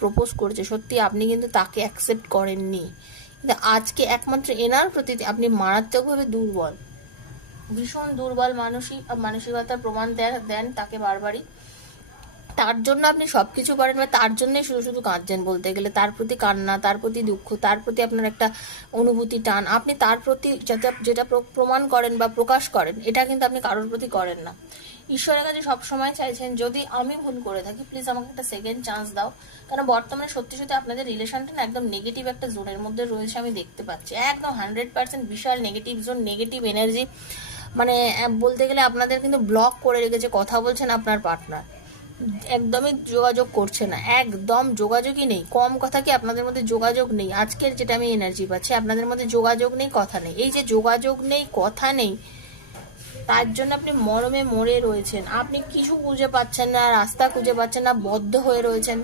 Propose করেছে, সত্যি আপনি কিন্তু তাকে অ্যাকসেপ্ট করেননি, কিন্তু আজকে একমাত্র এনার প্রতি আপনি মারাত্মকভাবে দুর্বল, ভীষণ দুর্বল মানসিকতার প্রমাণ দেন তাকে বারবারই। তার জন্য আপনি সবকিছু করেন, বা তার জন্যই শুধু শুধু কাঁদছেন বলতে গেলে, তার প্রতি কান্না, তার প্রতি দুঃখ, তার প্রতি আপনার একটা অনুভূতি টান, আপনি তার প্রতি যেটা প্রমাণ করেন বা প্রকাশ করেন, এটা কিন্তু আপনি কারোর প্রতি করেন না। ঈশ্বরের কাছে সবসময় চাইছেন যদি আমি ভুল করে থাকি প্লিজ আমাকে একটা সেকেন্ড চান্স দাও, কারণ বর্তমানে সত্যি সত্যি আপনাদের রিলেশনটা না একদম নেগেটিভ একটা জোনের মধ্যে রয়েছে, আমি দেখতে পাচ্ছি একদম 100% বিশাল নেগেটিভ জোন, নেগেটিভ এনার্জি, মানে বলতে গেলে আপনাদের কিন্তু ব্লক করে রেখেছে, কথা বলছেন আপনার পার্টনার, একদমই যোগাযোগ করছে না, একদম যোগাযোগই নেই, কম কথা কি আপনাদের মধ্যে যোগাযোগ নেই, আজকের যেটা আমি এনার্জি পাচ্ছি আপনাদের মধ্যে যোগাযোগ নেই, কথা নেই, এই যে যোগাযোগ নেই, কথা নেই, তার জন্য আপনি মরমে মরে রয়েছেন, আপনি কিছু খুঁজে পাচ্ছেন না, রাস্তা খুঁজে পাচ্ছেন না, বদ্ধ হয়ে রয়েছেন,